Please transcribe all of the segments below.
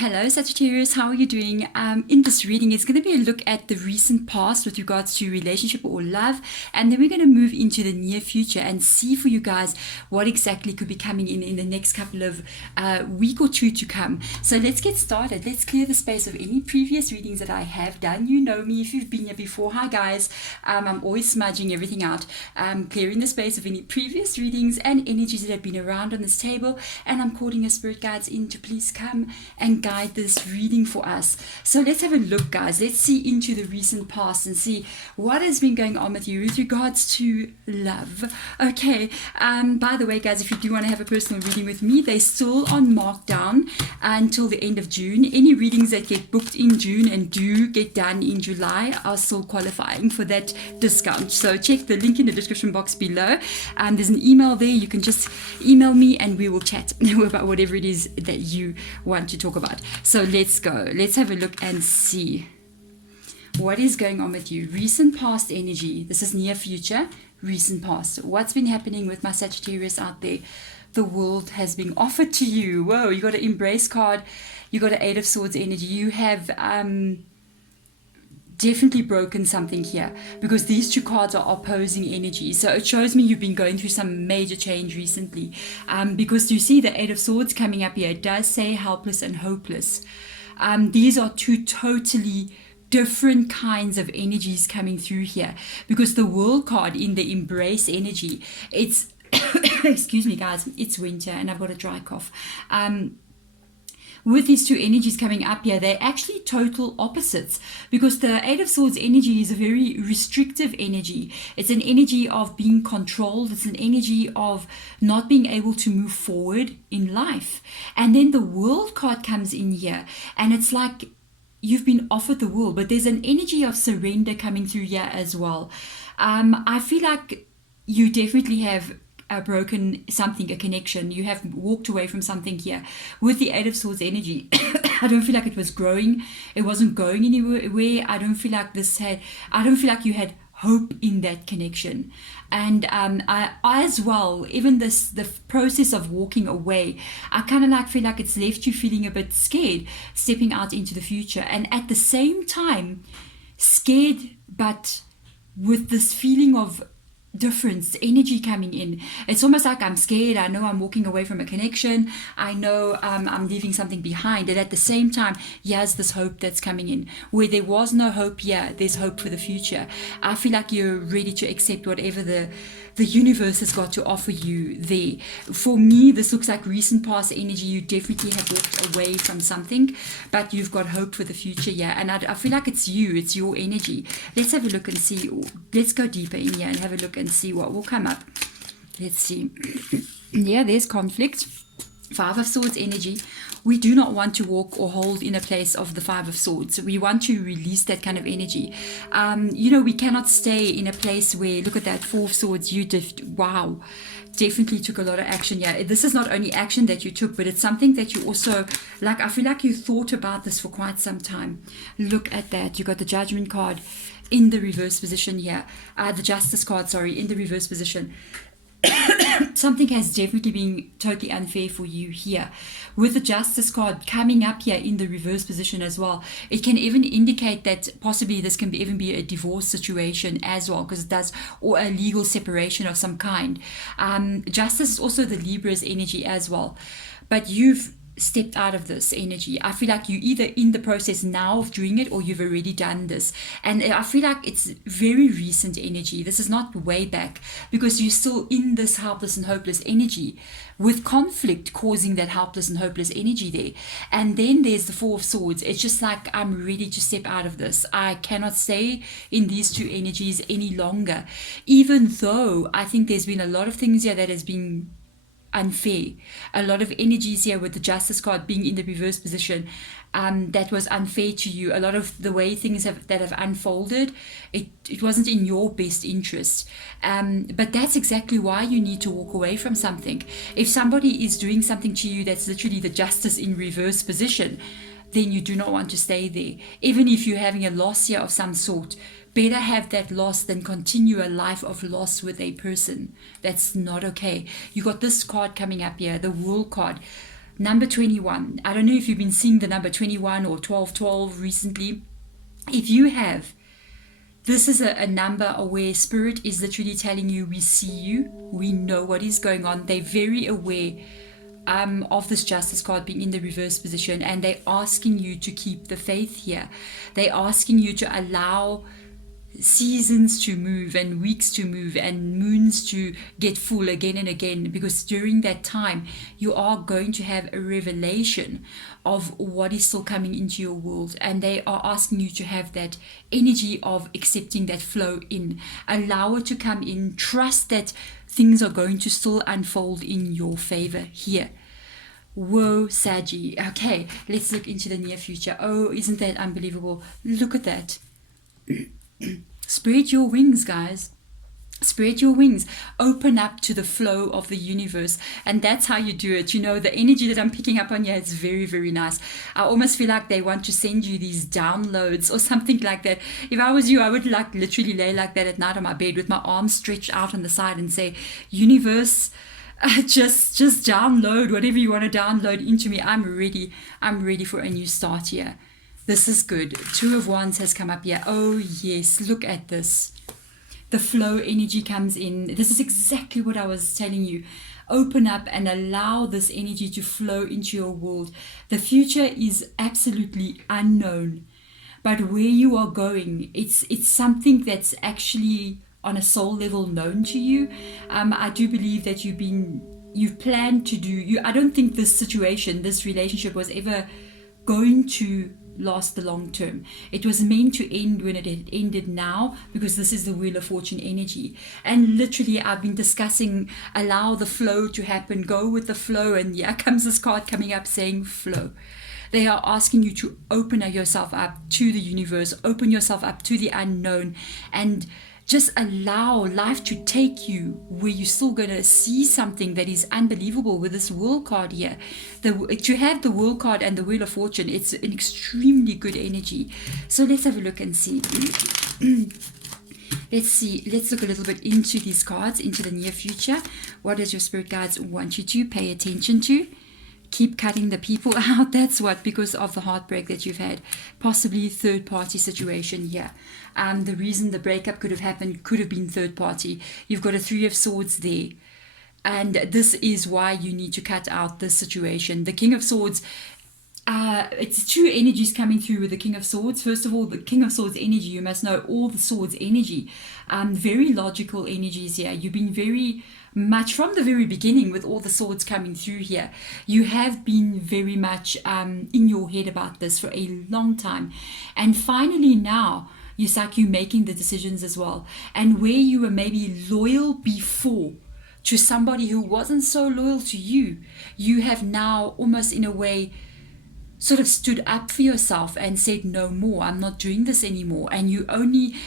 Hello Sagittarius, how are you doing? In this reading, it's going to be a look at the recent past with regards to relationship or love, and then we're going to move into the near future and see for you guys what exactly could be coming in the next couple of week or two to come. So let's get started. Let's clear the space of any previous readings that I have done. You know me if you've been here before. Hi guys, I'm always smudging everything out, clearing the space of any previous readings and energies that have been around on this table, and I'm calling your spirit guides in to please come and guide this reading for us. So let's have a look, guys. Let's see into the recent past and see what has been going on with you with regards to love. Okay, by the way, guys, if you do want to have a personal reading with me, they're still on markdown until the end of June. Any readings that get booked in June and do get done in July are still qualifying for that discount. So check the link in the description box below. There's an email there. You can just email me and we will chat about whatever it is that you want to talk about. So let's go. Let's have a look and see what is going on with you. Recent past energy. This is near future. Recent past. What's been happening with my Sagittarius out there? The world has been offered to you. Whoa, you got an embrace card. You got an Eight of Swords energy. You have definitely broken something here because these two cards are opposing energy. So it shows me you've been going through some major change recently, because you see the Eight of Swords coming up here. It does say helpless and hopeless. These are two totally different kinds of energies coming through here, because the World card in the embrace energy, it's excuse me guys, it's winter and I've got a dry cough. With these two energies coming up here, they're actually total opposites, because the Eight of Swords energy is a very restrictive energy. It's an energy of being controlled. It's an energy of not being able to move forward in life. And then the World card comes in here and it's like you've been offered the world, but there's an energy of surrender coming through here as well. I feel like you definitely have broken something, a connection. You have walked away from something here with the Eight of Swords energy. I don't feel like it was growing. It wasn't going anywhere. I don't feel like you had hope in that connection. And I as well, even the process of walking away, I kind of feel like it's left you feeling a bit scared, stepping out into the future, and at the same time scared, but with this feeling of difference energy coming in. It's almost like I'm scared. I know I'm walking away from a connection. I know I'm leaving something behind. And at the same time, here's this hope that's coming in. Where there was no hope here, there's hope for the future. I feel like you're ready to accept whatever the universe has got to offer you there. For me, this looks like recent past energy. You definitely have walked away from something, but you've got hope for the future here. And I feel like it's your energy. Let's have a look and see. Let's go deeper in here and have a look and see what will come up. Let's see. Yeah, there's conflict. Five of Swords energy. We do not want to walk or hold in a place of the Five of Swords. We want to release that kind of energy. We cannot stay in a place where, look at that, Four of Swords, wow, definitely took a lot of action. Yeah, this is not only action that you took, but it's something that you also, I feel like you thought about this for quite some time. Look at that. You got the Judgment card in the reverse position here. The Justice card, sorry, in the reverse position. Something has definitely been totally unfair for you here. With the Justice card coming up here in the reverse position as well, it can even indicate that possibly this can even be a divorce situation as well, because it does, or a legal separation of some kind. Justice is also the Libra's energy as well, but you've stepped out of this energy. I feel like you're either in the process now of doing it or you've already done this. And I feel like it's very recent energy. This is not way back, because you're still in this helpless and hopeless energy with conflict causing that helpless and hopeless energy there. And then there's the Four of Swords. It's just like, I'm ready to step out of this. I cannot stay in these two energies any longer, even though I think there's been a lot of things here that has been unfair. A lot of energies here with the Justice card being in the reverse position, that was unfair to you. A lot of the way things have unfolded, it wasn't in your best interest. But that's exactly why you need to walk away from something. If somebody is doing something to you that's literally the Justice in reverse position, then you do not want to stay there. Even if you're having a loss here of some sort, better have that loss than continue a life of loss with a person. That's not okay. You got this card coming up here, the World card. Number 21. I don't know if you've been seeing the number 21 or 1212 recently. If you have, this is a number where Spirit is literally telling you, we see you, we know what is going on. They're very aware of this Justice card being in the reverse position, and they're asking you to keep the faith here. They're asking you to allow seasons to move and weeks to move and moons to get full again and again, because during that time you are going to have a revelation of what is still coming into your world, and they are asking you to have that energy of accepting that flow in, allow it to come in, trust that things are going to still unfold in your favor here. Whoa, Saggy. Okay, let's look into the near future. Oh, isn't that unbelievable? Look at that. Spread your wings, guys. Spread your wings. Open up to the flow of the universe. And that's how you do it. You know, the energy that I'm picking up on here is very, very nice. I almost feel like they want to send you these downloads or something like that. If I was you, I would like literally lay like that at night on my bed with my arms stretched out on the side and say, universe, just download whatever you want to download into me. I'm ready for a new start here. This is good. Two of Wands has come up here. Oh yes, look at this. The flow energy comes in. This is exactly what I was telling you. Open up and allow this energy to flow into your world. The future is absolutely unknown, but where you are going, it's something that's actually on a soul level known to you. I do believe that you've planned to do. I don't think this situation, this relationship was ever going to last the long term. It was meant to end when it had ended now, because this is the Wheel of Fortune energy. And literally I've been discussing, allow the flow to happen, go with the flow, and here comes this card coming up saying flow. They are asking you to open yourself up to the universe, open yourself up to the unknown, and just allow life to take you where you're still going to see something that is unbelievable with this World card here. To have the World card and the Wheel of Fortune, it's an extremely good energy. So let's have a look and see. Let's look a little bit into these cards, into the near future. What does your spirit guides want you to pay attention to? Keep cutting the people out. That's what, because of the heartbreak that you've had, possibly third party situation here. The reason the breakup could have happened could have been third party. You've got a Three of Swords there, and this is why you need to cut out this situation. The King of Swords, it's two energies coming through with the King of Swords. First of all, the King of Swords energy, you must know all the Swords energy, very logical energies here. You've been very much from the very beginning with all the swords coming through here. You have been very much in your head about this for a long time, and finally now it's like you're making the decisions as well. And where you were maybe loyal before to somebody who wasn't so loyal to you, you have now almost in a way sort of stood up for yourself and said, no more, I'm not doing this anymore. And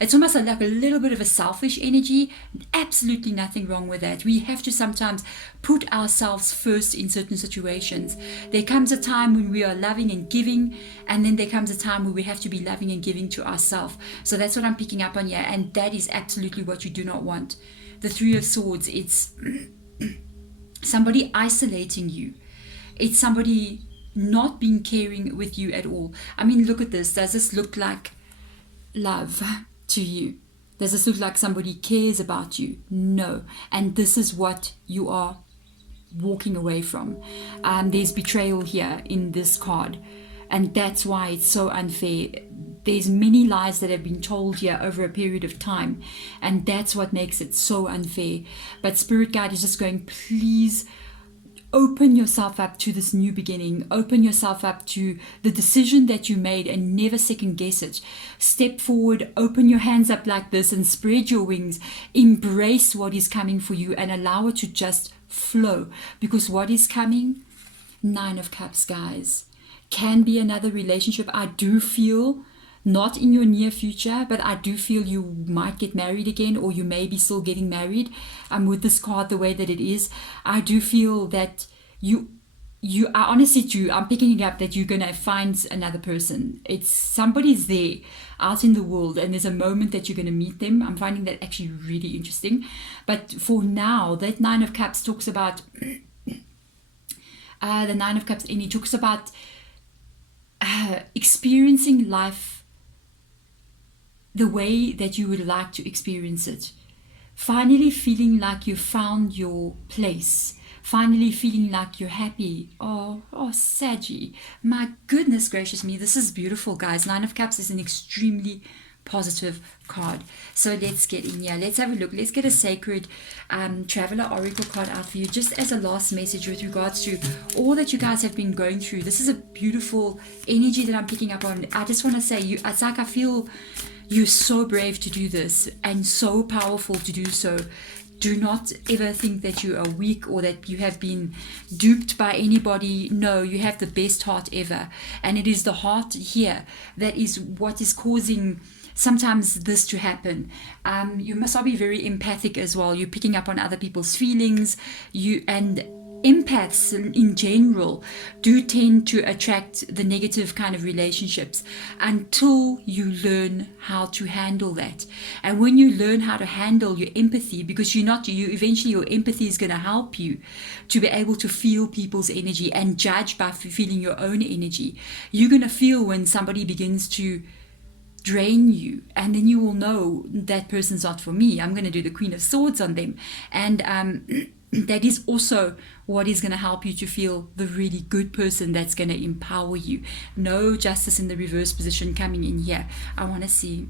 it's almost like a little bit of a selfish energy. Absolutely nothing wrong with that. We have to sometimes put ourselves first in certain situations. There comes a time when we are loving and giving, and then there comes a time where we have to be loving and giving to ourselves. So that's what I'm picking up on here, and that is absolutely what you do not want. The Three of Swords, it's somebody isolating you. It's somebody not being caring with you at all. I mean, look at this. Does this look like love to you? Does this look like somebody cares about you? No. And this is what you are walking away from. There's betrayal here in this card, and that's why it's so unfair. There's many lies that have been told here over a period of time, and that's what makes it so unfair. But Spirit Guide is just going, please open yourself up to this new beginning. Open yourself up to the decision that you made and never second guess it. Step forward, open your hands up like this and spread your wings. Embrace what is coming for you and allow it to just flow. Because what is coming? Nine of Cups, guys. Can be another relationship. I do feel, not in your near future, but I do feel you might get married again, or you may be still getting married. With this card the way that it is, I do feel that I honestly do, I'm picking it up that you're going to find another person. It's somebody's there out in the world, and there's a moment that you're going to meet them. I'm finding that actually really interesting. But for now, that Nine of Cups talks about the Nine of Cups energy talks about experiencing life the way that you would like to experience it. Finally feeling like you found your place. Finally feeling like you're happy. Oh, Saggy. My goodness gracious me. This is beautiful, guys. Nine of Cups is an extremely positive card. So let's get in here. Let's have a look. Let's get a sacred traveler oracle card out for you, just as a last message with regards to all that you guys have been going through. This is a beautiful energy that I'm picking up on. I just want to say, it's like I feel you're so brave to do this and so powerful to do so. Do not ever think that you are weak or that you have been duped by anybody. No, you have the best heart ever. And it is the heart here that is what is causing sometimes this to happen. You must all be very empathic as well. You're picking up on other people's feelings. And empaths in general do tend to attract the negative kind of relationships until you learn how to handle that. And when you learn how to handle your empathy, because eventually your empathy is going to help you to be able to feel people's energy and judge by feeling your own energy. You're going to feel when somebody begins to drain you, and then you will know that person's not for me. I'm going to do the Queen of Swords on them. And that is also what is going to help you to feel the really good person that's going to empower you. No Justice in the reverse position coming in here. I want to see.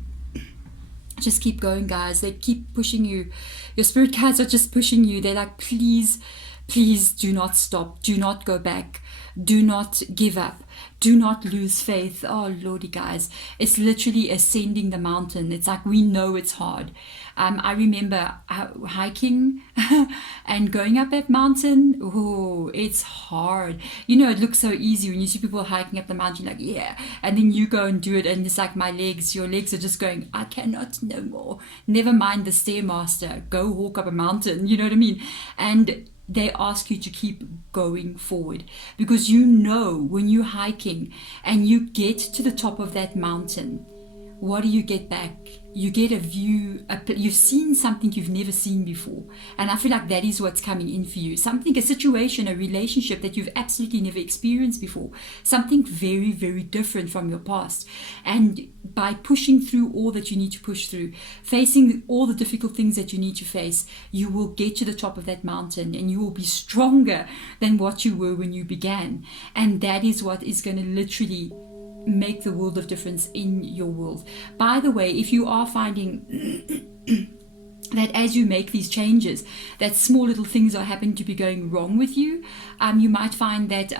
Just keep going, guys. They keep pushing you. Your spirit cards are just pushing you. They're like, please, please do not stop. Do not go back. Do not give up. Do not lose faith. Oh, Lordy, guys. It's literally ascending the mountain. It's like we know it's hard. I remember hiking and going up that mountain. Oh, it's hard. It looks so easy when you see people hiking up the mountain, like, yeah. And then you go and do it, and it's like your legs are just going, I cannot no more. Never mind the Stairmaster. Go walk up a mountain. You know what I mean? And they ask you to keep going forward, because when you're hiking and you get to the top of that mountain, what do you get back? You get a view, you've seen something you've never seen before. And I feel like that is what's coming in for you. Something, a situation, a relationship that you've absolutely never experienced before. Something very, very different from your past. And by pushing through all that you need to push through, facing all the difficult things that you need to face, you will get to the top of that mountain and you will be stronger than what you were when you began. And that is what is going to literally make the world of difference in your world. By the way, if you are finding that as you make these changes, that small little things are happening to be going wrong with you, you might find that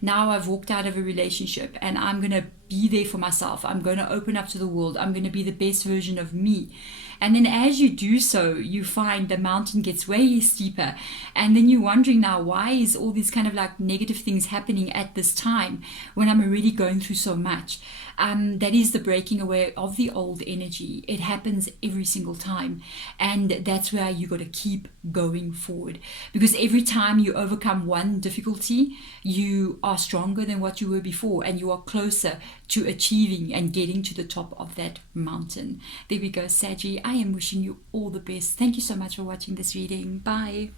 now I've walked out of a relationship and I'm going to be there for myself. I'm going to open up to the world. I'm going to be the best version of me. And then as you do so, you find the mountain gets way steeper. And then you're wondering now, why is all these kind of like negative things happening at this time when I'm already going through so much? That is the breaking away of the old energy. It happens every single time. And that's where you got to keep going forward. Because every time you overcome one difficulty, you are stronger than what you were before. And you are closer to achieving and getting to the top of that mountain. There we go, Saggy. I am wishing you all the best. Thank you so much for watching this reading. Bye.